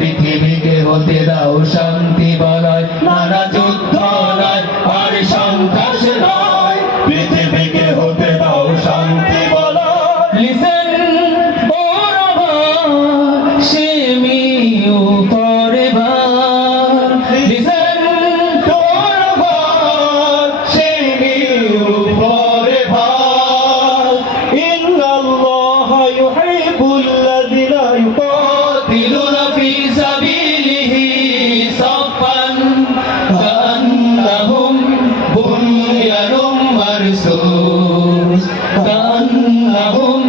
পৃথিবীকে হতে দাও শান্তি বলয়। নানা যুদ্ধ নয়, আর সন্ত্রাস নয়। পৃথিবীকে হতে দাও শান্তি বলয়। Listen Jesús, tan amor.